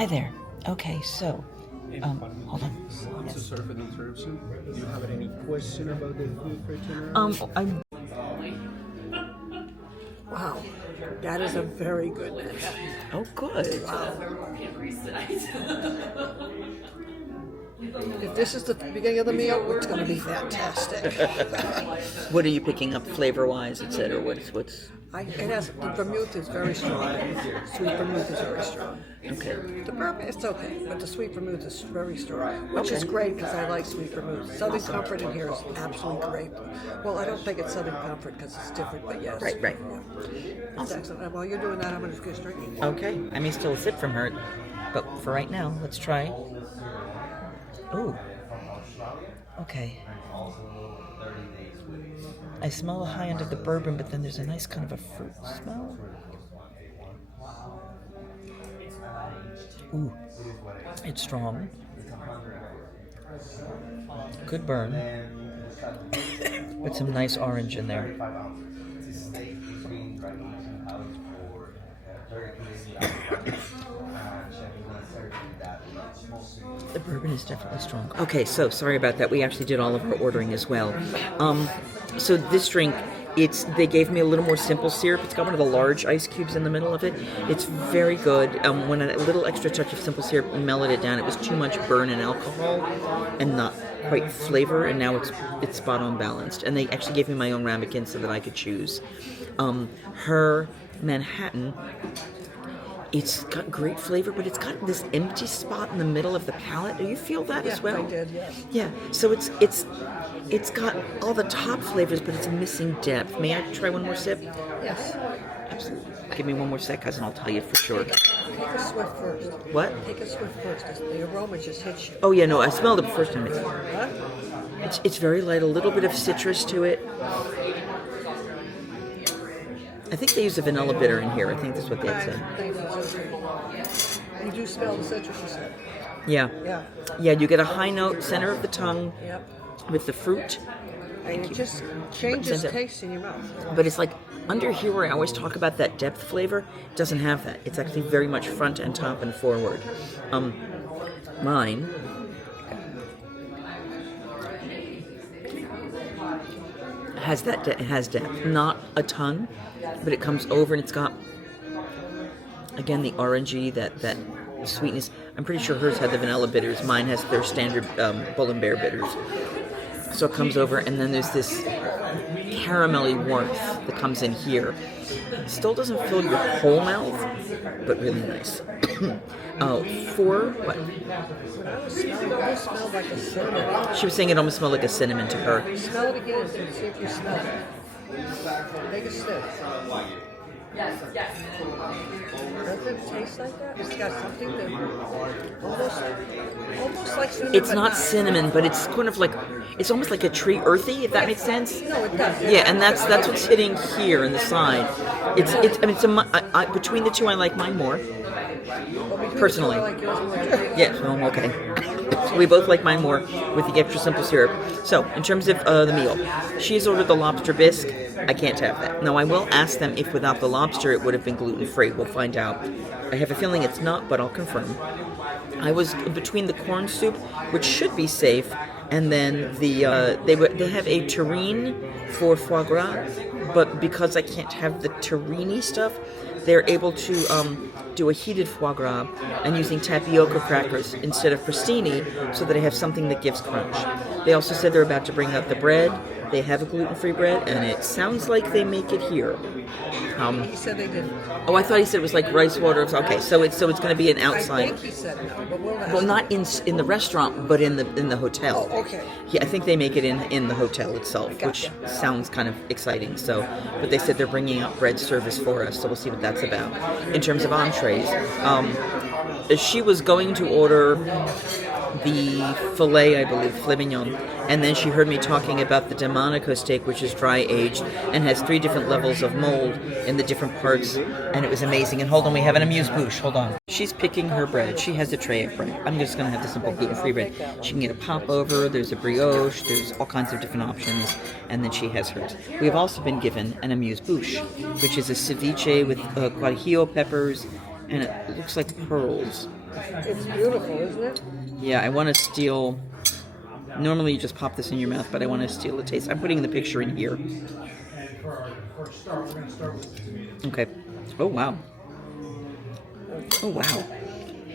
Hi there. Okay, so, hold on. So sorry for the interruption. Do you have any question about the food for tonight? Wow, that is a very good match. Oh, good. Wow. If this is the beginning of the meal, it's going to be fantastic. What are you picking up flavor-wise, etc.? What's? The vermouth is very strong. Sweet vermouth is very strong. Okay. The bourbon, it's okay, but the sweet vermouth is very strong, which is great because I like sweet vermouth. Southern Comfort in here is absolutely great. Well, I don't think it's Southern Comfort because it's different, but yes. Right. Yeah. It's excellent. And while you're doing that, I'm going to finish drinking. Okay. I may still sip from her, but for right now, let's try. Ooh. Okay. I smell the high end of the bourbon, but then there's a nice kind of a fruit smell. Ooh. It's strong. Good burn. With some nice orange in there. The bourbon is definitely strong. Okay, so sorry about that. We actually did all of our ordering as well. So this drink, they gave me a little more simple syrup. It's got one of the large ice cubes in the middle of it. It's very good. When a little extra touch of simple syrup mellowed it down, it was too much burn and alcohol and not quite flavor, and now it's spot on balanced. And they actually gave me my own ramekin so that I could choose. Her Manhattan, it's got great flavor, but it's got this empty spot in the middle of the palate. Do you feel that as well? I did, yes. Yeah. So it's got all the top flavors, but it's missing depth. May I try one more sip? Yes. Absolutely. Give me one more sec, cousin. I'll tell you for sure. Take a swift first. What? Take a swift first. The aroma just hits you. Oh yeah, no. I smelled it the first time. What? It's very light. A little bit of citrus to it. I think they use a vanilla bitter in here. I think that's what they said. You do smell the citrus, you said. Yeah. Yeah. Yeah, you get a high note, center of the tongue, Yep. with the fruit. And it just changes taste in your mouth. But it's like under here where I always talk about that depth flavor, it doesn't have that. It's actually very much front and top and forward. Mine has that. It has depth, not a ton, but it comes over and it's got again the orangey, that sweetness. I'm pretty sure hers had the vanilla bitters. Mine has their standard Bull and Bear bitters. So it comes over, and then there's this caramelly warmth that comes in here. It still doesn't fill your whole mouth, but really nice. For what? When I was smelling it, it smelled like a cinnamon. She was saying it almost smelled like a cinnamon to her. Smell it again and see if you smell it. Take a sip. Does it taste like that? It's got something that almost like cinnamon. It's not cinnamon, but it's kind of like, it's almost like a tree earthy, if that makes sense. No, it does. Yeah, and that's what's hitting here in the side. It's between the two, I like mine more. Personally. Yes, well, okay. So we both like mine more with the extra simple syrup. So, in terms of the meal, she's ordered the lobster bisque. I can't have that. Now, I will ask them if without the lobster it would have been gluten-free. We'll find out. I have a feeling it's not, but I'll confirm. I was between the corn soup, which should be safe, and then they have a terrine for foie gras, but because I can't have the terrine stuff, they're able to do a heated foie gras and using tapioca crackers instead of crostini so that I have something that gives crunch. They also said they're about to bring out the bread. They have a gluten-free bread, and it sounds like they make it here. He said they didn't. Oh, I thought he said it was like rice water. Okay, so it's going to be an outside. I think he said no, but we'll ask. Well, not in the restaurant, but in the hotel. Oh, okay. Yeah, I think they make it in the hotel itself, which sounds kind of exciting. So, but they said they're bringing out bread service for us, so we'll see what that's about. In terms of entrees, she was going to order the filet, I believe, filet mignon, and then she heard me talking about the Delmonico steak, which is dry aged and has 3 different levels of mold in the different parts, and it was amazing. And hold on, we have an amuse-bouche. Hold on. She's picking her bread. She has a tray of bread. I'm just going to have the simple gluten-free bread. She can get a popover. There's a brioche. There's all kinds of different options, and then she has hers. We have also been given an amuse-bouche, which is a ceviche with guajillo peppers, and it looks like pearls. It's beautiful, isn't it? Yeah, I want to steal. Normally you just pop this in your mouth, but I want to steal the taste. I'm putting the picture in here. Okay. Oh wow. Oh wow.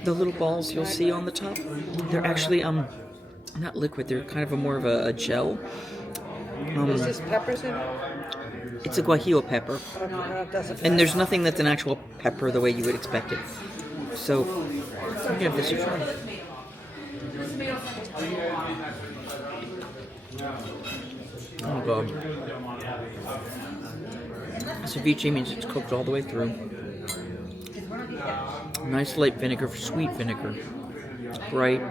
The little balls you'll see on the top, they're actually not liquid. They're kind of more of a gel. Is this peppers in it? It's a guajillo pepper, and there's nothing that's an actual pepper the way you would expect it. So I'm gonna give this a try. Oh god. Ceviche means it's cooked all the way through. Nice light vinegar, sweet vinegar. Bright.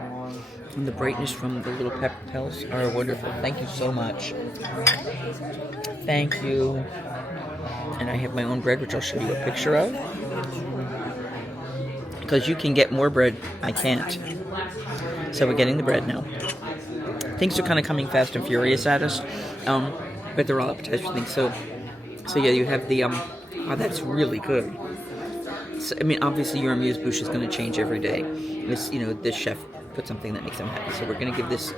And the brightness from the little pepper petals are wonderful. Thank you so much. Thank you. And I have my own bread, which I'll show you a picture of. Because you can get more bread, I can't. So we're getting the bread now. Things are kind of coming fast and furious at us, but they're all appetizer things. So yeah, you have the oh, that's really good. So, I mean, obviously your amuse-bouche is going to change every day. This, this chef put something that makes them happy. So we're going to give this.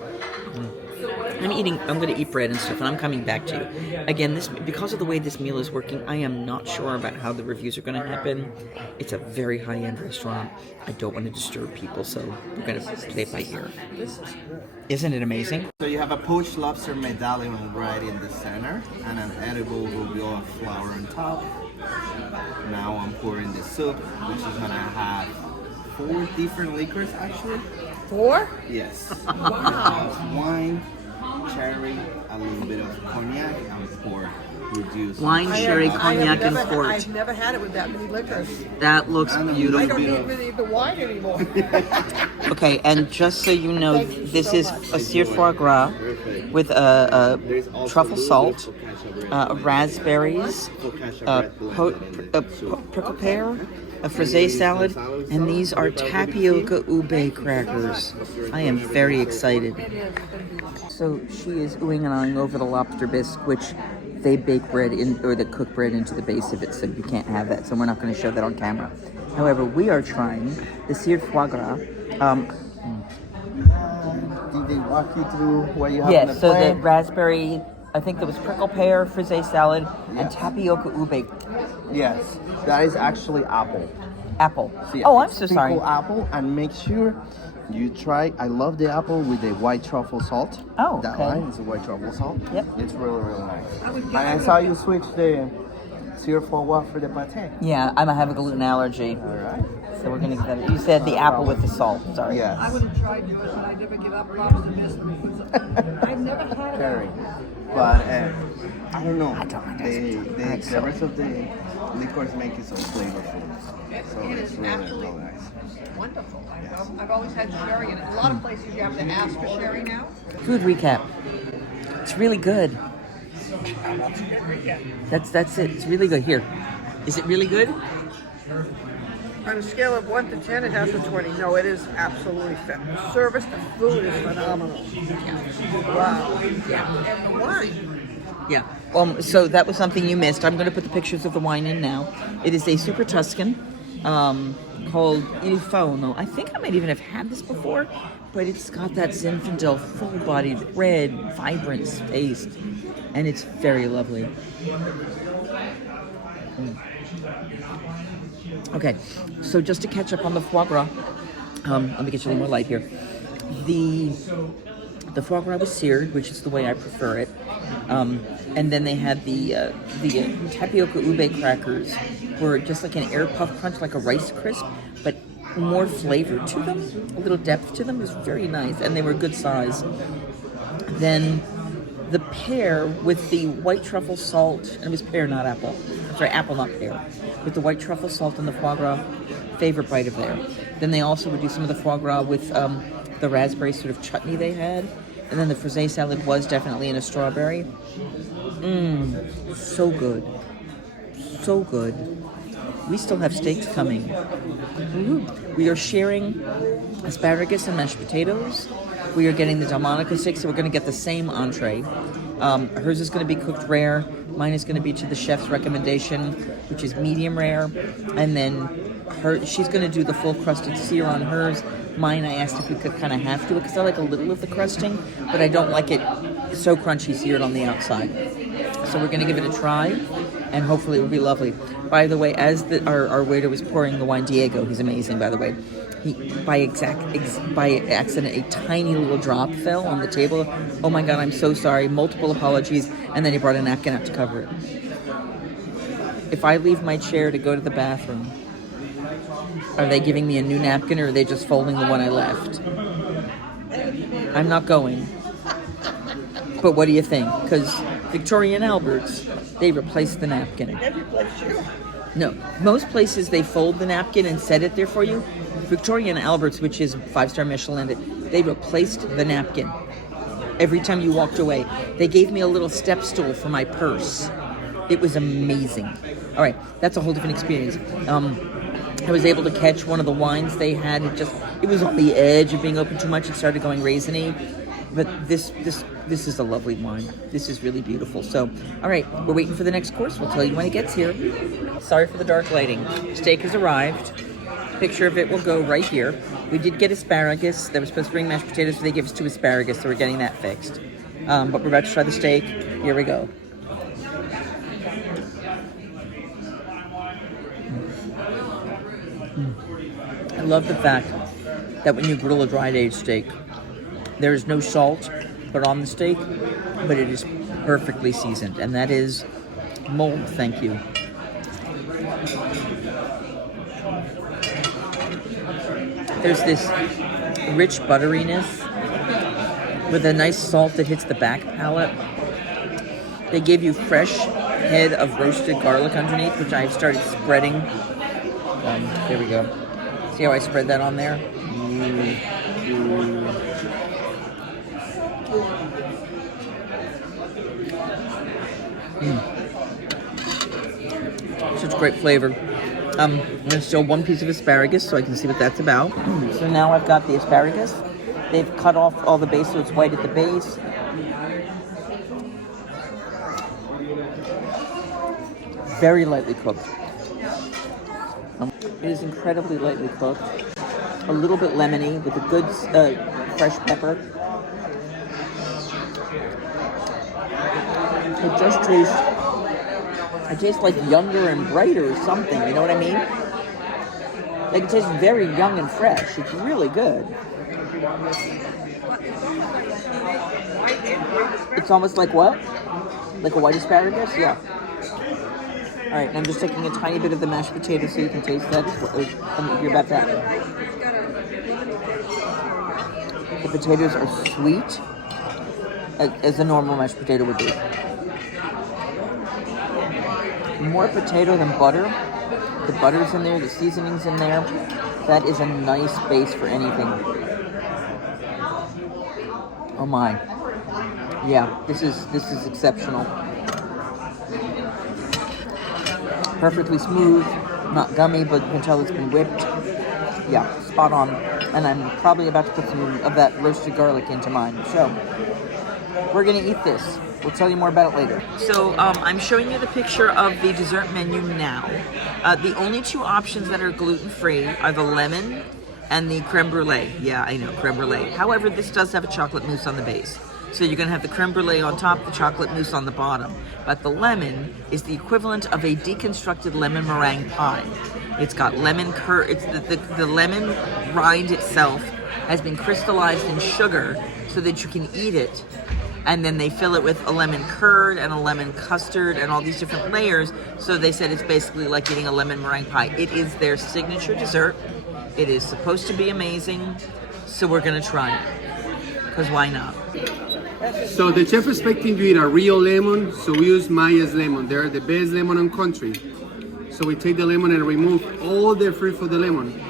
I'm going to eat bread and stuff, and I'm coming back to you. Again, because of the way this meal is working, I am not sure about how the reviews are going to happen. It's a very high-end restaurant. I don't want to disturb people, so we're going to play it by ear. Isn't it amazing? So you have a poached lobster medallion right in the center, and an edible rubiola flour on top. Now I'm pouring the soup, which is going to have 4 different liquors, actually. 4? Yes. Wow. Wine, cherry, a little bit of cognac, and port. Reduced. Wine, sherry, cognac, and port. I've never had it with that many liquors. That looks beautiful. I don't even need the wine anymore. Okay, and just so you know, this is a seared foie gras with a truffle salt, raspberries, prickle pear, a frisee salad, and these are tapioca ube crackers. I am very excited. So she is oohing and ahhing over the lobster bisque, which they bake bread in, or they cook bread into the base of it, so you can't have that. So we're not going to show that on camera. However, we are trying the seared foie gras. Did they walk you through what you have in the Yes, so the plan? raspberry, I think there was prickle pear, frisee salad, and tapioca ube. Yes, that is actually apple. Apple. So, yeah, Oh, I'm it's so sorry. pickled apple, and make sure you try. I love the apple with the white truffle salt. Oh, that okay. line is a white truffle salt. Yep. It's really, really nice. And I saw you switch the seared foie gras for the pate. Yeah, I have a gluten allergy. All right. So we're going to get that. You said the apple with the salt. Sorry. Yes. I would have tried yours, but I never give up lobster bisque. I've never had it. Very. But I don't know. the The rest of the liquors make it so flavorful. So It it's is really, absolutely really nice. wonderful. I've always had sherry in it. A lot of places you have to ask for sherry now. Food recap. It's really good. That's it. It's really good. Here. Is it really good? On a scale of 1 to 10, it has a 20. No, it is absolutely fit. The service, the food is phenomenal. Wow. Yeah, and the wine. Yeah. So that was something you missed. I'm going to put the pictures of the wine in now. It is a Super Tuscan called Il Fauno. I think I might even have had this before, but it's got that Zinfandel full-bodied, red, vibrant taste, and it's very lovely. Okay, so just to catch up on the foie gras, let me get you a little more light here. The foie gras was seared, which is the way I prefer it. And then they had the tapioca ube crackers were just like an air puff crunch, like a Rice Crisp, but more flavor to them, a little depth to them. It was very nice, and they were good size. Then the pear with the white truffle salt, and it was pear, not apple. Sorry, apple, not pear. With the white truffle salt and the foie gras, favorite bite of there. Then they also would do some of the foie gras with the raspberry sort of chutney they had. And then the frisee salad was definitely in a strawberry. So good. So good. We still have steaks coming. We are sharing asparagus and mashed potatoes. We are getting the Delmonico steak, so we're going to get the same entree. Hers is going to be cooked rare. Mine is going to be to the chef's recommendation, which is medium rare. And then she's going to do the full crusted sear on hers. Mine, I asked if we could kind of half do it because I like a little of the crusting, but I don't like it so crunchy seared on the outside. So we're going to give it a try, and hopefully it will be lovely. By the way, as our waiter was pouring the wine, Diego, he's amazing, by the way. He, by accident, a tiny little drop fell on the table. Oh my God, I'm so sorry. Multiple apologies. And then he brought a napkin out to cover it. If I leave my chair to go to the bathroom, are they giving me a new napkin or are they just folding the one I left? I'm not going. But what do you think? Because Victoria and Albert's, they replaced the napkin. No, most places they fold the napkin and set it there for you. Victoria and Albert's, which is 5-star Michelin, they replaced the napkin every time you walked away. They gave me a little step stool for my purse. It was amazing. All right, that's a whole different experience. I was able to catch one of the wines they had. It was on the edge of being open too much. It started going raisiny. But this is a lovely wine. This is really beautiful. So, all right, we're waiting for the next course. We'll tell you when it gets here. Sorry for the dark lighting. Steak has arrived. Picture of it will go right here. We did get asparagus. They were supposed to bring mashed potatoes, so they gave us 2 asparagus, so we're getting that fixed. But we're about to try the steak. Here we go. I love the fact that when you grill a dried aged steak, there is no salt put on the steak, but it is perfectly seasoned, and that is mold, thank you. There's this rich butteriness with a nice salt that hits the back palate. They gave you fresh head of roasted garlic underneath, which I've started spreading. There we go. See how I spread that on there? Such great flavor. I'm going to show 1 piece of asparagus so I can see what that's about. So now I've got the asparagus. They've cut off all the base so it's white at the base. Very lightly cooked. It is incredibly lightly cooked. A little bit lemony with a good fresh pepper. It just tastes like younger and brighter or something, you know what I mean? Like it tastes very young and fresh. It's really good. It's almost like what? Like a white asparagus? Yeah. All right, and I'm just taking a tiny bit of the mashed potato so you can taste that. You're about that. The potatoes are sweet, as a normal mashed potato would be. More potato than butter. The butter's in there, the seasoning's in there. That is a nice base for anything. Oh my. Yeah, this is exceptional. Perfectly smooth, not gummy, but you can tell it's been whipped. Yeah, spot on. And I'm probably about to put some of that roasted garlic into mine. So, we're gonna eat this. We'll tell you more about it later. So I'm showing you the picture of the dessert menu now. The only 2 options that are gluten-free are the lemon and the creme brulee. Yeah, I know, creme brulee. However, this does have a chocolate mousse on the base. So you're going to have the creme brulee on top, the chocolate mousse on the bottom. But the lemon is the equivalent of a deconstructed lemon meringue pie. It's got lemon it's the lemon rind itself has been crystallized in sugar so that you can eat it. And then they fill it with a lemon curd and a lemon custard and all these different layers. So they said it's basically like eating a lemon meringue pie. It is their signature dessert. It is supposed to be amazing. So we're going to try it. Because why not? So the chef is expecting you to eat a real lemon, so we use Maya's lemon. They're the best lemon in country. So we take the lemon and remove all the fruit from the lemon.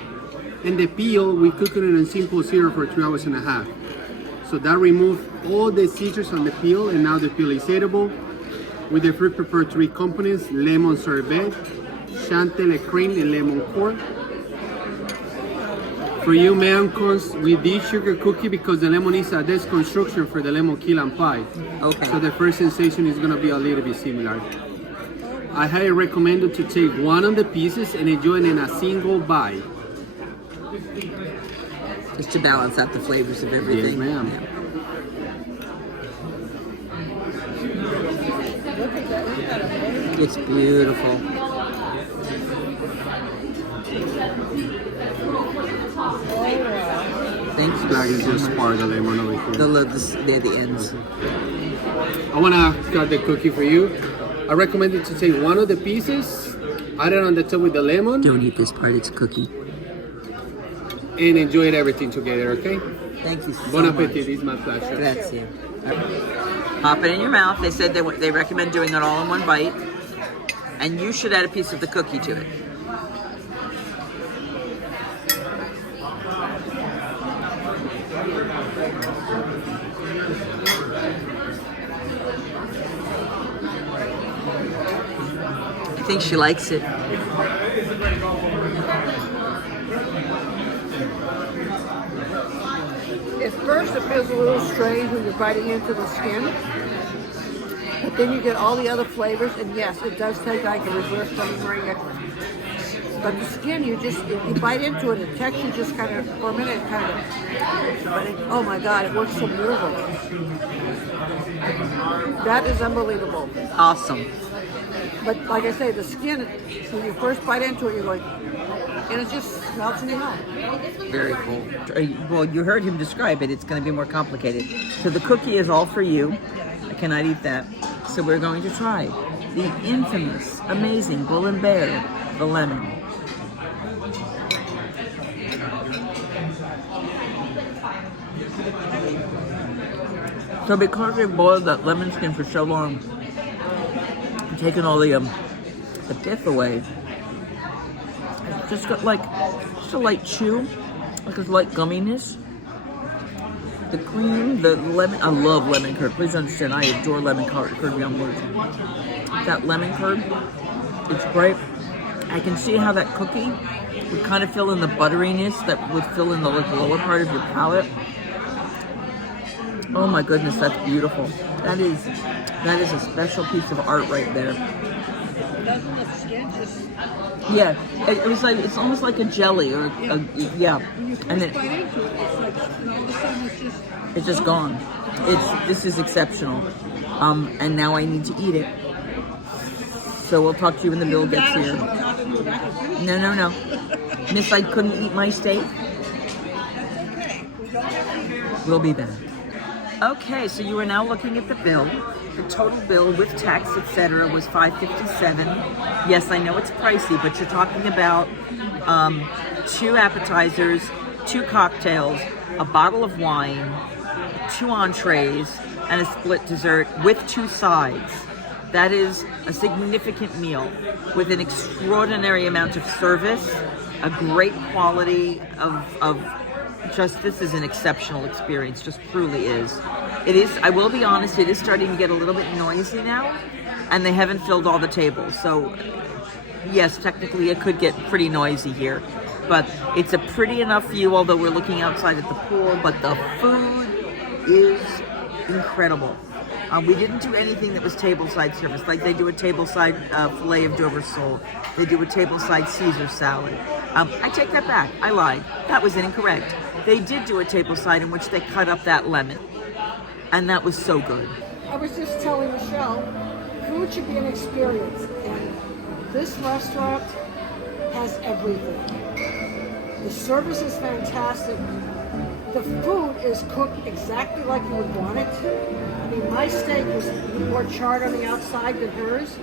And the peel, we cook it in a simple syrup for 2 hours and a half. So that removes all the citrus on the peel, and now the peel is edible. With the fruit prepared 3 components: lemon sorbet, chantilly cream, and lemon core. For you Americans, we did sugar cookie because the lemon is a deconstruction for the lemon key lime pie. Okay. So the first sensation is gonna be a little bit similar. I highly recommend you to take one of the pieces and enjoy it in a single bite. Just to balance out the flavors of Yes, everything. ma'am. It's beautiful. Thanks. Black is just part of the lemon over here. They're the ends. I want to cut the cookie for you. I recommend you to take one of the pieces, add it on the top with the lemon, Don't eat this part, it's a cookie. and enjoy everything together, okay? Thank you so Bon much. appetit, it's my pleasure. Grazie. Pop it in your mouth. They said they recommend doing it all in one bite. And you should add a piece of the cookie to it. I think she likes it. At first, it feels a little strange when you're biting into the skin, but then you get all the other flavors, and yes, it does taste like a reverse lemon meringue. But the skin, you bite into it, the texture just kind of, for a minute, but oh my God, it works so beautiful. That is unbelievable. Awesome. But like I say, the skin, when you first bite into it, you're like, and it just melts in your mouth. Very cool. Well, you heard him describe it. It's going to be more complicated. So the cookie is all for you. I cannot eat that. So we're going to try the infamous, amazing Bull and Bear, the lemon. So because they boiled that lemon skin for so long, and taken all the pith away, it's just got just a light chew, like a light gumminess. The cream, the lemon, I love lemon curd. Please understand, I adore lemon curd beyond words. That lemon curd, it's great. I can see how that cookie would kind of fill in the butteriness that would fill in the lower part of your palate. Oh my goodness, that's beautiful. That is a special piece of art right there. Doesn't the skin just... Yeah, it was like, it's almost like a jelly or yeah. And it, bite into it, it's like, all of a sudden it's just gone. This is exceptional. And now I need to eat it. So we'll talk to you when the bill gets here. No. Miss, I couldn't eat my steak. We'll be back. Okay, so you are now looking at the bill. The total bill with tax, etc., was $5.57. Yes, I know it's pricey, but you're talking about 2 appetizers, 2 cocktails, a bottle of wine, 2 entrees, and a split dessert with 2 sides. That is a significant meal with an extraordinary amount of service, a great quality of just, this is an exceptional experience, just truly is. It is, I will be honest, it is starting to get a little bit noisy now, and they haven't filled all the tables. So yes, technically it could get pretty noisy here, but it's a pretty enough view, although we're looking outside at the pool, but the food is incredible. We didn't do anything that was tableside service, like they do a tableside filet of Dover sole. They do a tableside Caesar salad. I take that back. I lied. That was incorrect. They did do a tableside in which they cut up that lemon, and that was so good. I was just telling Michelle, food should be an experience, and this restaurant has everything. The service is fantastic. The food is cooked exactly like you would want it. I mean, my steak was more charred on the outside than hers.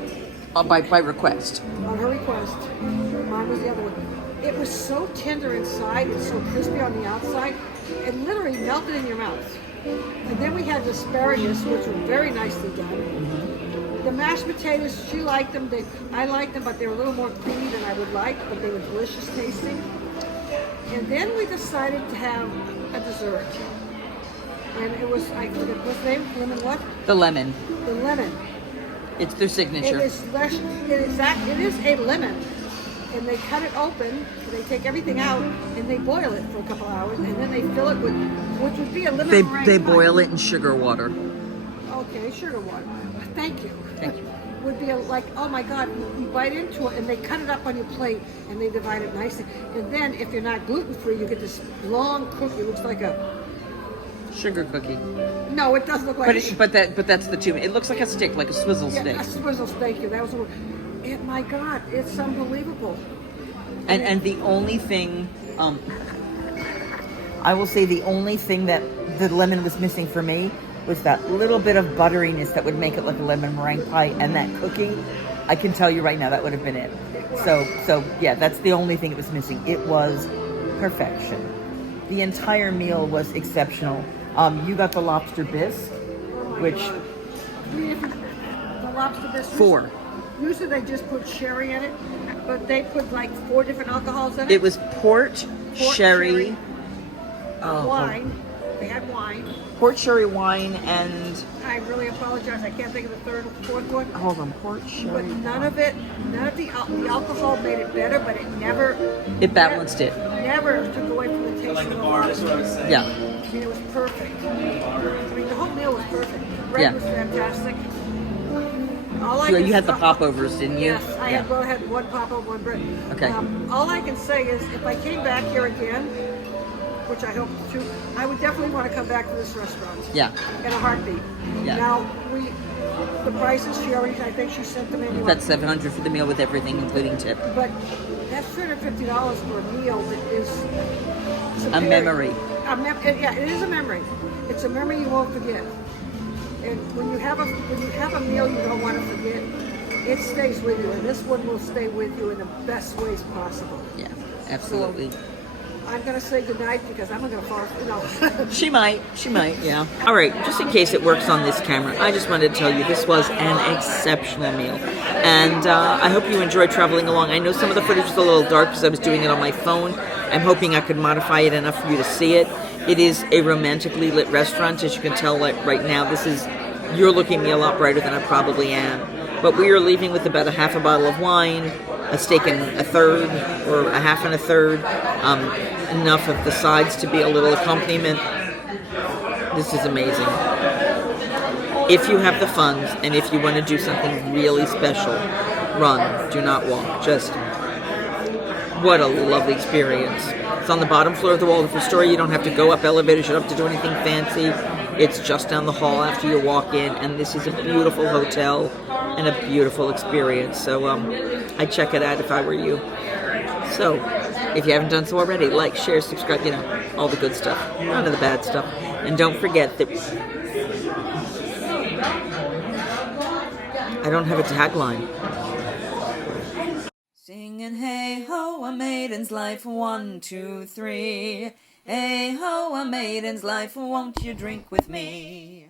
By request. On her request. Mine was the other one. It was so tender inside and so crispy on the outside, it literally melted in your mouth. And then we had the asparagus, which were very nicely done. The mashed potatoes, she liked them. I liked them, but they were a little more creamy than I would like, but they were delicious tasting. And then we decided to have a dessert. And it was, I forget what's the name? Lemon what? The lemon. The lemon. It's their signature. It is a lemon. And they cut it open, they take everything out, and they boil it for a couple hours, and then they fill it with, which would be a lemon meringue. They boil it in sugar water. Okay, sugar water. Thank you. Thank you. would be like, oh my God, you bite into it and they cut it up on your plate and they divide it nicely. And then if you're not gluten-free, you get this long cookie. It looks like a, Sugar cookie. no, it doesn't look like But that's the two. It looks like a stick, like a swizzle stick. a swizzle steak. That was the word. My God, it's unbelievable. And the only thing, I will say the only thing that the lemon was missing for me was that little bit of butteriness that would make it like a lemon meringue pie, and that cookie, I can tell you right now, that would have been it. So yeah, that's the only thing it was missing. It was perfection. The entire meal was exceptional. You got the lobster bisque, which The lobster biscuits. 4. Usually they just put sherry in it, but they put like 4 different alcohols in it. It was port, sherry, wine. They had wine. port, sherry, wine, and I really apologize. I can't think of the third or fourth one. hold on, port, But sherry. none of the alcohol made it better, but it never. It balanced it. Never took away from the taste of the wine. Yeah. I mean, it was perfect. I mean, the whole meal was perfect. The bread Yeah. was fantastic. All I So can you had the say- popovers, didn't you? Yes, I had one pop over, one bread. Okay. All I can say is, if I came back here again, which I hope to, I would definitely want to come back to this restaurant. Yeah. In a heartbeat. Yeah. Now the prices she already, I think she sent them in. That's $700 for the meal with everything, including tip. But that's $350 for a meal that is A memory. Yeah, it is a memory. It's a memory you won't forget. And when you have a meal you don't want to forget, it stays with you, and this one will stay with you in the best ways possible. Yeah, absolutely. I'm gonna say goodnight because I'm gonna fall. No. She might, yeah. All right, just in case it works on this camera, I just wanted to tell you this was an exceptional meal. And I hope you enjoyed traveling along. I know some of the footage was a little dark because I was doing it on my phone. I'm hoping I could modify it enough for you to see it. It is a romantically lit restaurant, as you can tell. Like right now, you're looking at me a lot brighter than I probably am. But we are leaving with about a half a bottle of wine, a steak and a third, or a half and a third, enough of the sides to be a little accompaniment. This is amazing. If you have the funds, and if you want to do something really special, run, do not walk. Just, what a lovely experience. It's on the bottom floor of the Waldorf Astoria. You don't have to go up elevators, you don't have to do anything fancy. It's just down the hall after you walk in, and this is a beautiful hotel and a beautiful experience. So I'd check it out if I were you. So if you haven't done so already, like, share, subscribe, all the good stuff, none of the bad stuff. And don't forget that I don't have a tagline. Singing hey ho, a maiden's life, 1, 2, 3. Hey ho, a maiden's life, won't you drink with me?